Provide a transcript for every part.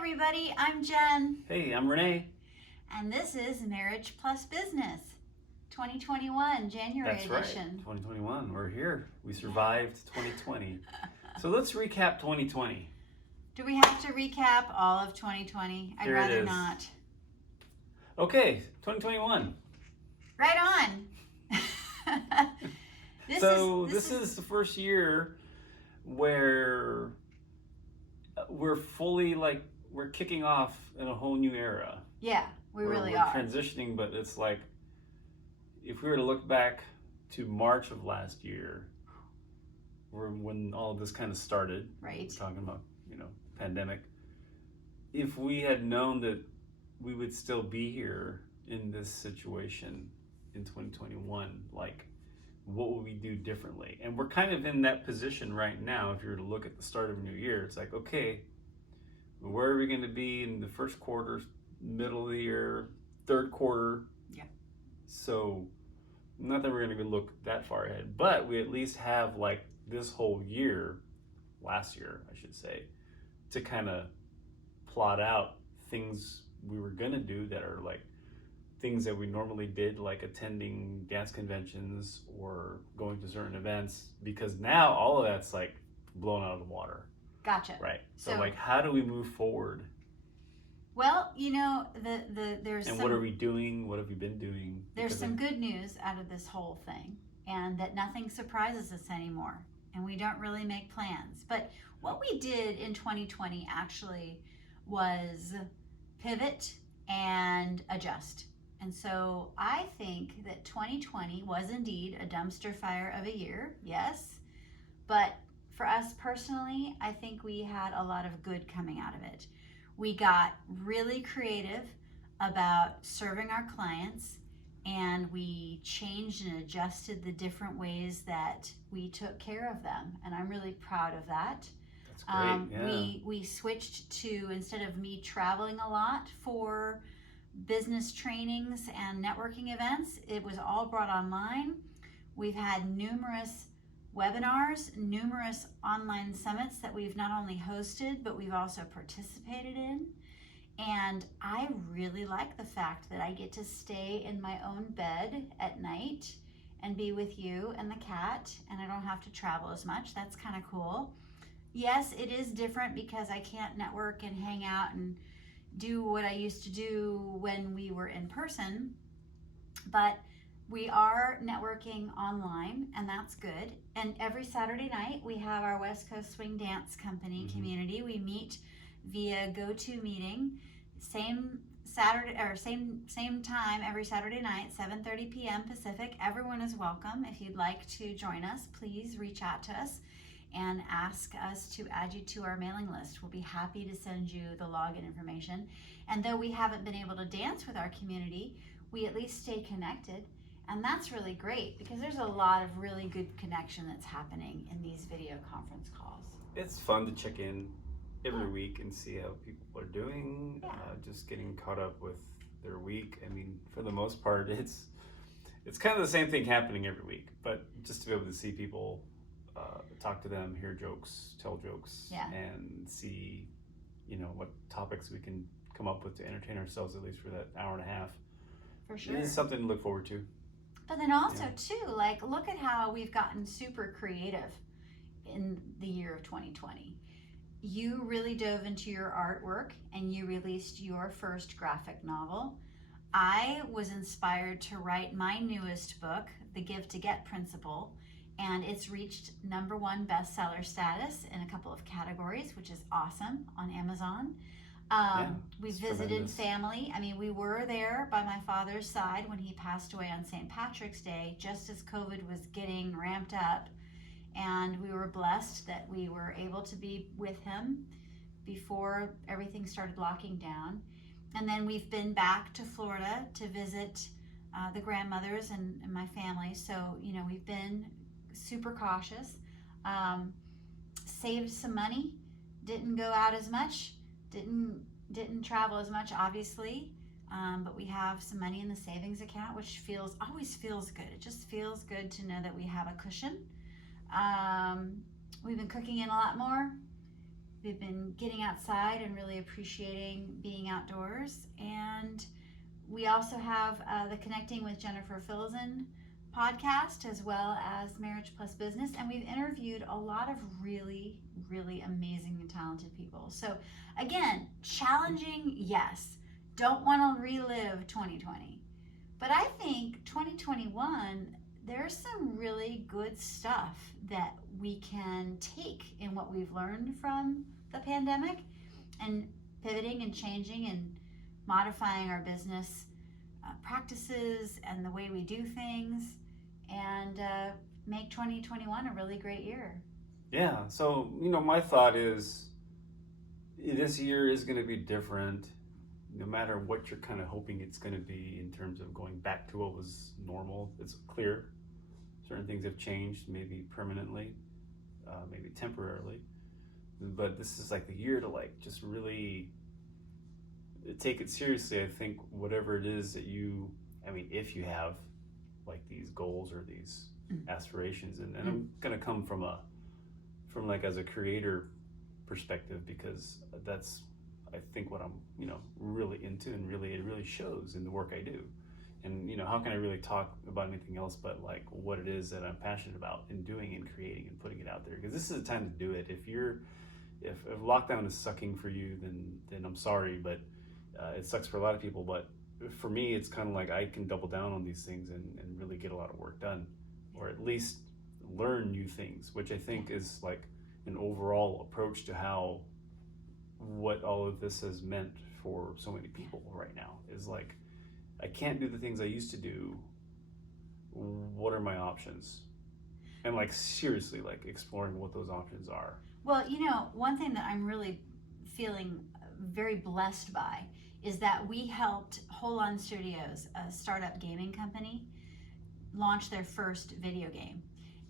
everybody, I'm Jen. Hey, I'm Rene. And this is Marriage Plus Business 2021 January That's edition. Right, 2021. We're here. We survived 2020. So let's recap 2020. Do we have to recap all of 2020? I'd Here it rather is. not. Okay, 2021. Right on. This is the first year where we're fully we're kicking off in a whole new era. Yeah, we really we're are. Transitioning, but it's like if we were to look back to March of last year, when all of this kind of started, right? We're talking about, pandemic. If we had known that we would still be here in this situation in 2021, what would we do differently? And we're kind of in that position right now. If you were to look at the start of a new year, it's like, okay, where are we going to be in the first quarter, middle of the year, third quarter? Yeah. So not that we're going to look that far ahead, but we at least have this whole year, last year, I should say, to kind of plot out things we were going to do that are things that we normally did, like attending dance conventions or going to certain events, because now all of that's blown out of the water. Gotcha. Right. So how do we move forward? Well, there's and what are we doing? What have we been doing? There's some good news out of this whole thing, and that nothing surprises us anymore, and we don't really make plans. But what we did in 2020 actually was pivot and adjust. And so I think that 2020 was indeed a dumpster fire of a year, yes. But for us personally, I think we had a lot of good coming out of it. We got really creative about serving our clients, and we changed and adjusted the different ways that we took care of them. And I'm really proud of that. That's great. Yeah. We switched to, instead of me traveling a lot for business trainings and networking events, it was all brought online. We've had numerous webinars, numerous online summits that we've not only hosted, but we've also participated in. And I really like the fact that I get to stay in my own bed at night and be with you and the cat, and I don't have to travel as much. That's kind of cool. Yes, it is different because I can't network and hang out and do what I used to do when we were in person, but we are networking online, and that's good. And every Saturday night we have our West Coast Swing Dance Company community. We meet via GoToMeeting, same Saturday or same time every Saturday night, 7:30 p.m. Pacific. Everyone is welcome. If you'd like to join us, please reach out to us and ask us to add you to our mailing list. We'll be happy to send you the login information. And though we haven't been able to dance with our community, we at least stay connected. And that's really great because there's a lot of really good connection that's happening in these video conference calls. It's fun to check in every week and see how people are doing, just getting caught up with their week. I mean, for the most part, it's kind of the same thing happening every week, but just to be able to see people, talk to them, hear jokes, tell jokes, and see, what topics we can come up with to entertain ourselves, at least for that hour and a half. For sure. It is something to look forward to. But then also too, look at how we've gotten super creative in the year of 2020. You really dove into your artwork and you released your first graphic novel. I was inspired to write my newest book, The Give to Get Principle, and it's reached #1 bestseller status in a couple of categories, which is awesome, on Amazon. We visited tremendous. family. I mean, we were there by my father's side when he passed away on St. Patrick's Day, just as COVID was getting ramped up. And we were blessed that we were able to be with him before everything started locking down. And then we've been back to Florida to visit the grandmothers and my family. So, we've been super cautious, saved some money, didn't go out as much, didn't travel as much, obviously, but we have some money in the savings account, which always feels good. It just feels good to know that we have a cushion. We've been cooking in a lot more, We've been getting outside and really appreciating being outdoors. And we also have the Connecting with Jennifer Filzen podcast, as well as Marriage Plus Business. And we've interviewed a lot of really, really amazing and talented people. So again, challenging, yes. Don't want to relive 2020. But I think 2021, there's some really good stuff that we can take in what we've learned from the pandemic and pivoting and changing and modifying our business practices and the way we do things, and make 2021 a really great year. Yeah, so, my thought is this year is going to be different no matter what you're kind of hoping it's going to be in terms of going back to what was normal. It's clear certain things have changed, maybe permanently, maybe temporarily, but this is like the year to like just really take it seriously. I think whatever it is that if you have like these goals or these aspirations, and I'm gonna come from like as a creator perspective, because that's I think what I'm really into, and it really shows in the work I do. And how can I really talk about anything else but like what it is that I'm passionate about in doing and creating and putting it out there, because this is the time to do it. If lockdown is sucking for you, then I'm sorry, but it sucks for a lot of people. But for me, it's kind of like I can double down on these things and really get a lot of work done, or at least learn new things, which I think is like an overall approach to what all of this has meant for so many people right now. Is like, I can't do the things I used to do. What are my options? And like seriously, like exploring what those options are. Well, one thing that I'm really feeling very blessed by is that we helped Hold On Studios, a startup gaming company, launch their first video game.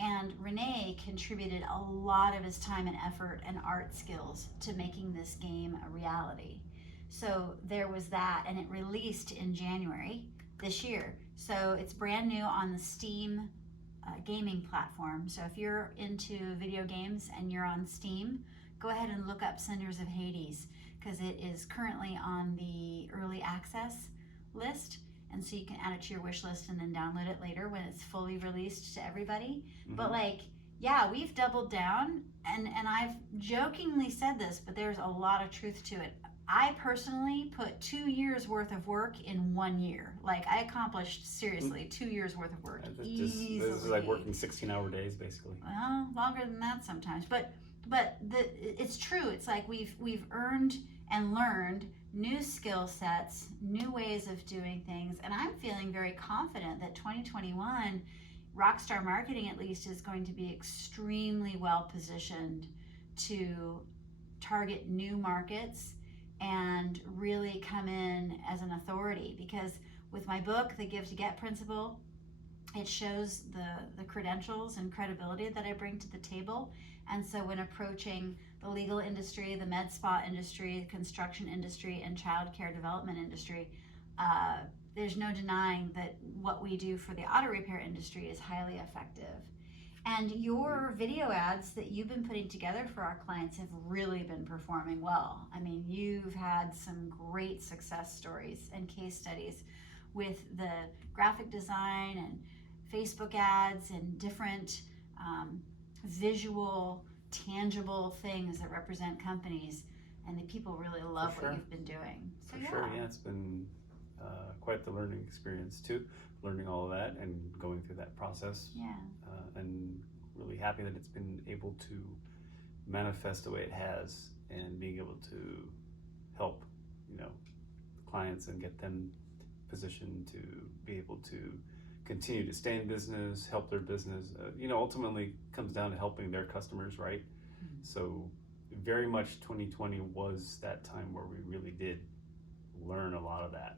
And Rene contributed a lot of his time and effort and art skills to making this game a reality. So there was that, and it released in January this year. So it's brand new on the Steam gaming platform. So if you're into video games and you're on Steam, go ahead and look up Cinders of Hades, because it is currently on the early access list. And so you can add it to your wish list and then download it later when it's fully released to everybody. Mm-hmm. But we've doubled down, and I've jokingly said this, but there's a lot of truth to it. I personally put 2 years worth of work in 1 year. Like, I accomplished, seriously, 2 years worth of work easily. This is like working 16-hour days, basically. Well, longer than that sometimes. But it's true. It's like we've earned and learned new skill sets, new ways of doing things, and I'm feeling very confident that 2021, Rockstar Marketing at least, is going to be extremely well positioned to target new markets and really come in as an authority. Because with my book, The Give to Get Principle, it shows the credentials and credibility that I bring to the table. And so when approaching the legal industry, the med spa industry, the construction industry, and child care development industry, there's no denying that what we do for the auto repair industry is highly effective. And your video ads that you've been putting together for our clients have really been performing well. I mean, you've had some great success stories and case studies with the graphic design and Facebook ads and different visual, tangible things that represent companies, and the people really love what you've been doing. So, sure, yeah, it's been quite the learning experience too, learning all of that and going through that process. Yeah. And really happy that it's been able to manifest the way it has, and being able to help, clients and get them positioned to be able to continue to stay in business, help their business. Ultimately comes down to helping their customers, right? Mm-hmm. So very much 2020 was that time where we really did learn a lot of that,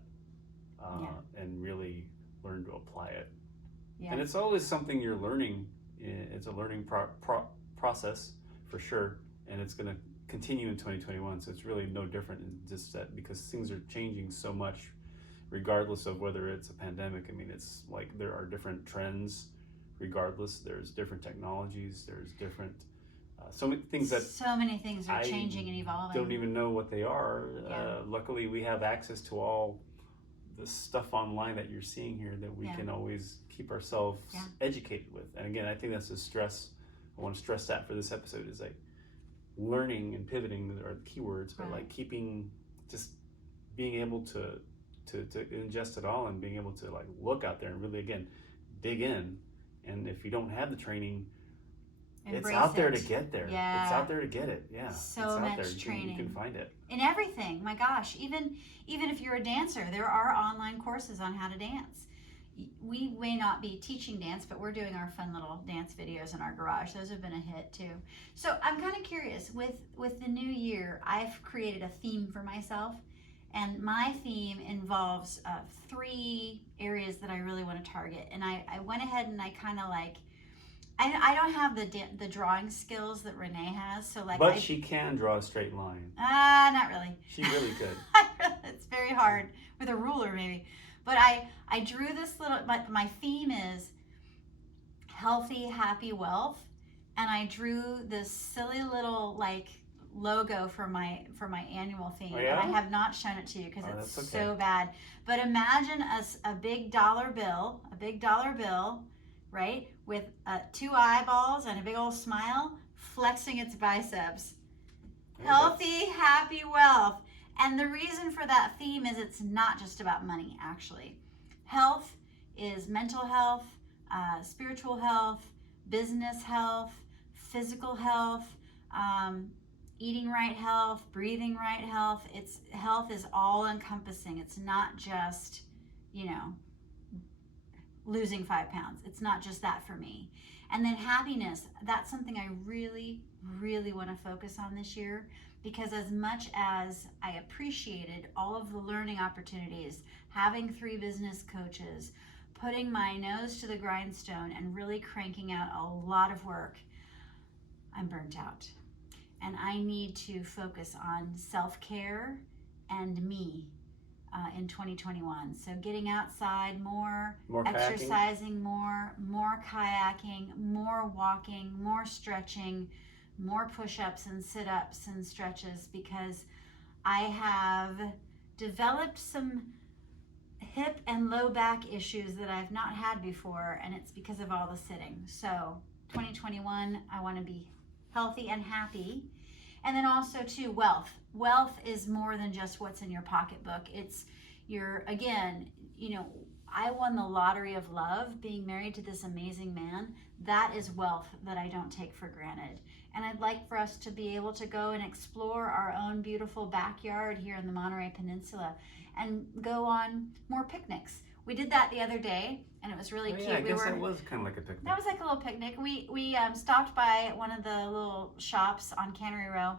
and really learn to apply it. Yeah. And it's always something you're learning. It's a learning process for sure, and it's going to continue in 2021. So it's really no different in just that, because things are changing so much, regardless of whether it's a pandemic. I mean, it's like there are different trends regardless. There's different technologies, there's different so many things that so many things are I changing and evolving. don't even know what they are. Yeah. Luckily, we have access to all the stuff online that you're seeing here that we can always keep ourselves educated with. And again, I think that's the stress. I want to stress that for this episode is like learning and pivoting are the keywords, but like keeping, just being able to ingest it all and being able to like look out there and really, again, dig in. And if you don't have the training, Embrace it's out there to get there. Yeah. It's out there to get it. Yeah. So it's out much there. training. You can find it. In everything. My gosh. Even if you're a dancer, there are online courses on how to dance. We may not be teaching dance, but we're doing our fun little dance videos in our garage. Those have been a hit too. So I'm kind of curious, with the new year, I've created a theme for myself. And my theme involves 3 areas that I really want to target. And I went ahead and I kind of like, I don't have the drawing skills that Rene has. So like, but she can draw a straight line. Not really. She really could. It's very hard with a ruler maybe. But I drew this little, my theme is healthy, happy wealth. And I drew this silly little like logo for my annual theme. Oh, yeah? And I have not shown it to you because it's that's okay. so bad. But imagine a big dollar bill, right? With 2 eyeballs and a big old smile, flexing its biceps. Healthy, happy wealth. And the reason for that theme is it's not just about money, actually. Health is mental health, spiritual health, business health, physical health, eating right health, breathing right health. Health is all encompassing. It's not just, losing 5 pounds. It's not just that for me. And then happiness, that's something I really, really want to focus on this year, because as much as I appreciated all of the learning opportunities, having 3 business coaches, putting my nose to the grindstone and really cranking out a lot of work, I'm burnt out. And I need to focus on self-care and me in 2021. So getting outside more exercising more kayaking, more walking, more stretching, more push-ups and sit-ups and stretches, because I have developed some hip and low back issues that I've not had before, and it's because of all the sitting. So 2021, I want to be healthy and happy. And then also too, wealth. Wealth is more than just what's in your pocketbook. It's I won the lottery of love, being married to this amazing man. That is wealth that I don't take for granted. And I'd like for us to be able to go and explore our own beautiful backyard here in the Monterey Peninsula and go on more picnics. We did that the other day, and it was really cute. Yeah, I guess that was kind of like a picnic. That was like a little picnic. We stopped by one of the little shops on Cannery Row.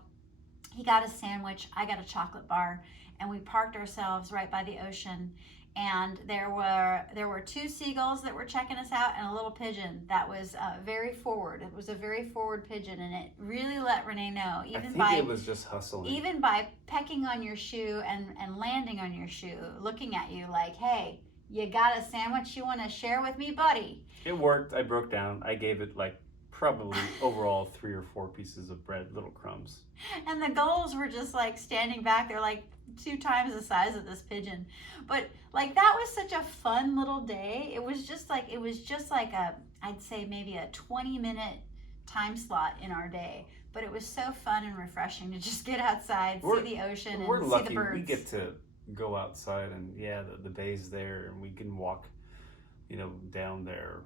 He got a sandwich, I got a chocolate bar, and we parked ourselves right by the ocean. And there were 2 seagulls that were checking us out and a little pigeon that was very forward. It was a very forward pigeon, and it really let Rene know. I think it was just hustling. Even by pecking on your shoe and landing on your shoe, looking at you like, hey, you got a sandwich you want to share with me, buddy? It worked. I broke down. I gave it like probably overall 3 or 4 pieces of bread, little crumbs. And the gulls were just like standing back. They're like 2 times the size of this pigeon. But like, that was such a fun little day. It was just like I'd say maybe a 20-minute time slot in our day. But it was so fun and refreshing to just get outside, see the ocean, and see the birds. We get to go outside, and the bay's there, and we can walk, down there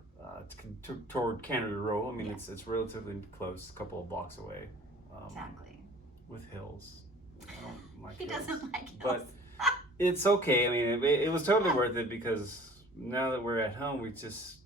toward Cannery Row. I mean, it's relatively close, a couple of blocks away. Exactly. With hills. I don't like He hills. doesn't like hills. But it's okay. I mean, it was totally worth it, because now that we're at home, we're just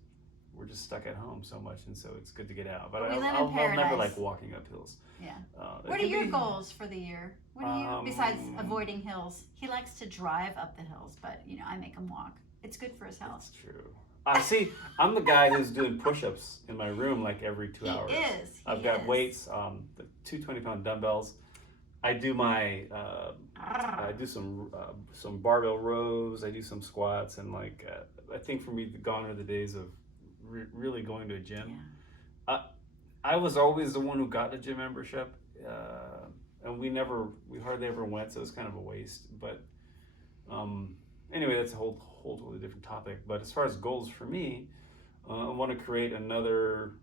stuck at home so much, and so it's good to get out. But I'll never like walking up hills. Yeah. What are your goals for the year? What do you, besides avoiding hills? He likes to drive up the hills, but I make him walk. It's good for his health. That's true. See, I'm the guy who's doing push-ups in my room like every 2 hours. I've got weights, the 2 20-pound dumbbells. I do some barbell rows. I do some squats, and I think for me, gone are the days of really going to a gym. I was always the one who got the gym membership, and we hardly ever went, so it was kind of a waste. But um, anyway, that's a whole totally different topic. But as far as goals for me, I want to create another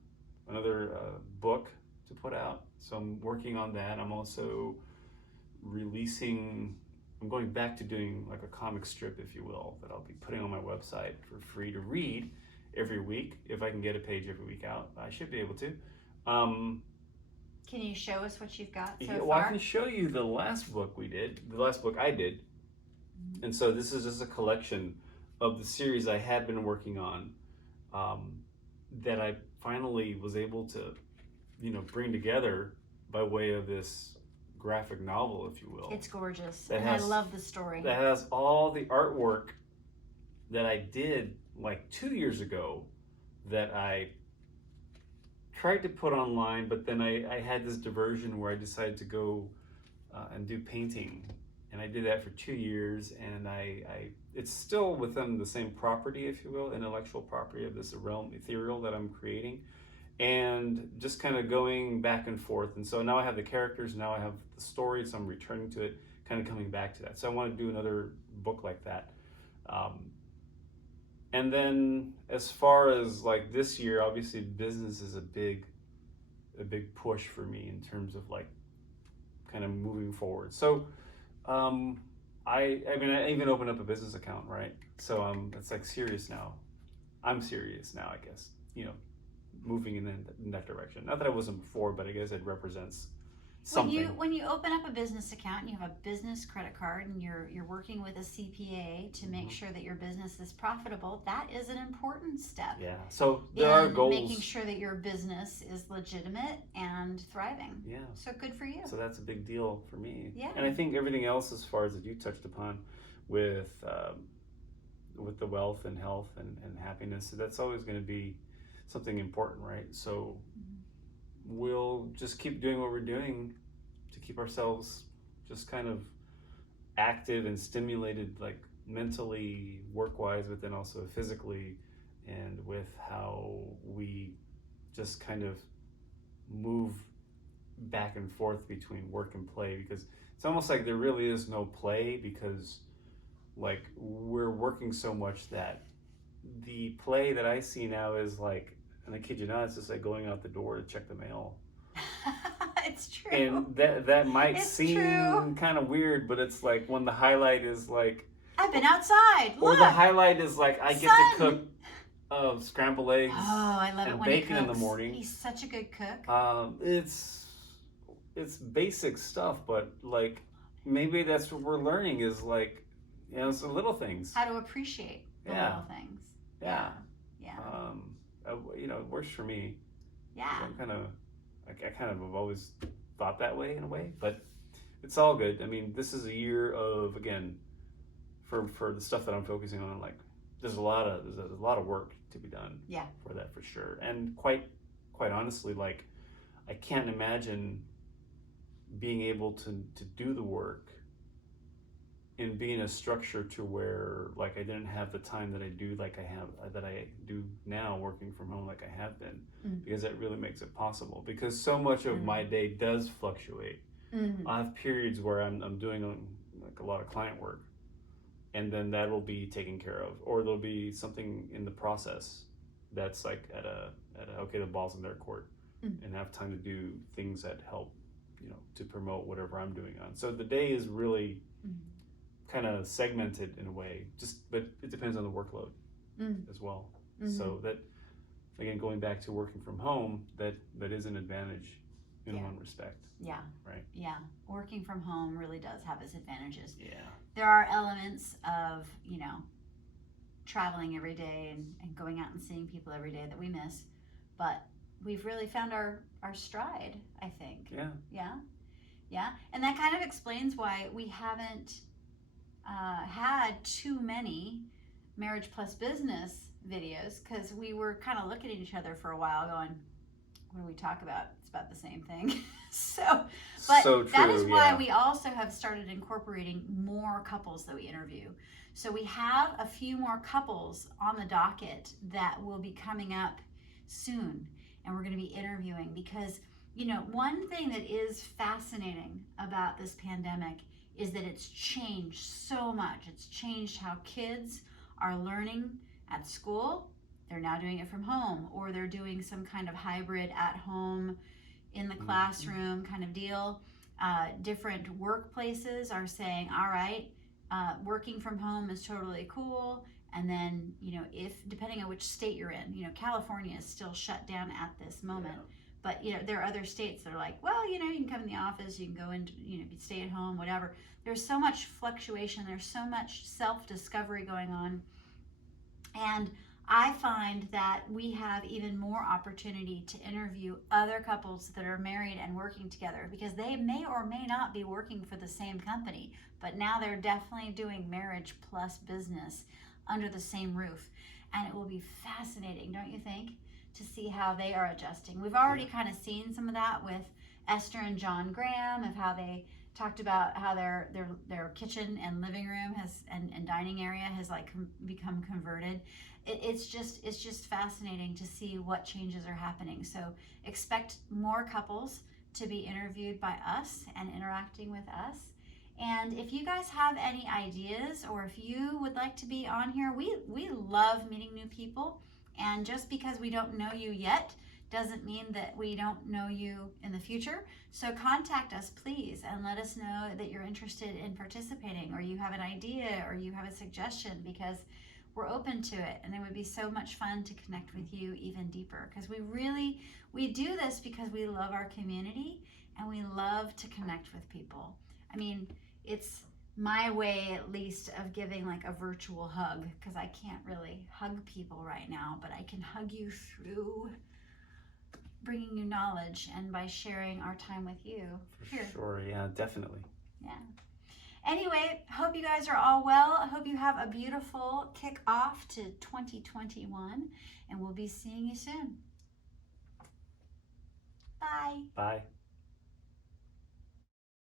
book to put out. So I'm working on that. I'm also releasing. I'm going back to doing like a comic strip, if you will, that I'll be putting on my website for free to read every week. If I can get a page every week out, I should be able to. Can you show us what you've got so Well, far? I can show you the last book I did. And so this is just a collection of the series I had been working on, that I finally was able to, bring together by way of this graphic novel, if you will. It's gorgeous, That and has- I love the story. That has all the artwork that I did like 2 years ago that I tried to put online, but then I had this diversion where I decided to go and do painting. And I did that for 2 years, and it's still within the same property, if you will, intellectual property of this realm ethereal that I'm creating, and just kind of going back and forth. And so now I have the characters, now I have the story, so I'm returning to it, kind of coming back to that. So I want to do another book like that. And then as far as like this year, obviously business is a big push for me in terms of like kind of moving forward. So I even opened up a business account, right? So it's like serious now. I'm serious now, I guess. Moving in that direction. Not that I wasn't before, but I guess it represents something. When you open up a business account and you have a business credit card and you're working with a CPA to make sure that your business is profitable, that is an important step. Yeah. So there are goals. Making sure that your business is legitimate and thriving. Yeah. So good for you. So that's a big deal for me. Yeah. And I think everything else, as far as that you touched upon, with the wealth and health and happiness, so that's always going to be something important, right? So we'll just keep doing what we're doing to keep ourselves just kind of active and stimulated, like mentally, work-wise, but then also physically, and with how we just kind of move back and forth between work and play, because it's almost like there really is no play, because like we're working so much that the play that I see now is like, and I kid you not, it's just like going out the door to check the mail. It's true. And that might It's seem true. kind of weird, but it's like when the highlight is like, I've been outside. or Look. the highlight is like I get to Sun. cook scrambled eggs Oh, I love it and when bacon he in the cooks. morning. He's such a good cook. It's basic stuff, but like maybe that's what we're learning is like, it's the little things. How to appreciate the little things. Yeah. Yeah. It works for me. Yeah. So I'm kind of, I kind of have always thought that way in a way, but it's all good. I mean, this is a year of, again, for the stuff that I'm focusing on, like there's a lot of work to be done. Yeah. For that, for sure. And quite honestly, like I can't imagine being able to do the work and be in a structure to where like I didn't have the time that I do now working from home like I have been, because that really makes it possible, because so much of my day does fluctuate. I have periods where I'm doing like a lot of client work, and then that will be taken care of, or there'll be something in the process that's like at a okay, the ball's in their court, and have time to do things that help to promote whatever I'm doing on. So the day is really kind of segmented in a way, but it depends on the workload as well. So that, again, going back to working from home, that is an advantage in one respect. Yeah. Right. Yeah. Working from home really does have its advantages. Yeah. There are elements of, traveling every day and going out and seeing people every day that we miss, but we've really found our stride, I think. Yeah. Yeah. Yeah. And that kind of explains why we haven't had too many Marriage Plus Business videos, because we were kind of looking at each other for a while going, what do we talk about? It's about the same thing. But so true, that is why we also have started incorporating more couples that we interview. So we have a few more couples on the docket that will be coming up soon. and we're going to be interviewing because, one thing that is fascinating about this pandemic is that it's changed so much. It's changed how kids are learning at school. They're now doing it from home, or they're doing some kind of hybrid at home, in the classroom kind of deal. Different workplaces are saying, all right, working from home is totally cool. And then, if depending on which state you're in, California is still shut down at this moment. Yeah. But, there are other states that are like, well, you can come in the office, you can go into, stay at home, whatever. There's so much fluctuation. There's so much self-discovery going on. And I find that we have even more opportunity to interview other couples that are married and working together, because they may or may not be working for the same company, but now they're definitely doing marriage plus business under the same roof. And it will be fascinating, don't you think, to see how they are adjusting. We've already kind of seen some of that with Esther and John Graham, of how they talked about how their kitchen and living room and dining area has become converted. It's just fascinating to see what changes are happening. So expect more couples to be interviewed by us and interacting with us. And if you guys have any ideas, or if you would like to be on here, we love meeting new people. And just because we don't know you yet doesn't mean that we don't know you in the future. So contact us, please, and let us know that you're interested in participating, or you have an idea, or you have a suggestion, because we're open to it. And it would be so much fun to connect with you even deeper, because we do this because we love our community and we love to connect with people. I mean, it's my way, at least, of giving like a virtual hug, because I can't really hug people right now, but I can hug you through bringing you knowledge and by sharing our time with you. For sure, yeah, definitely. Yeah. Anyway, hope you guys are all well. I hope you have a beautiful kickoff to 2021, and we'll be seeing you soon. Bye. Bye.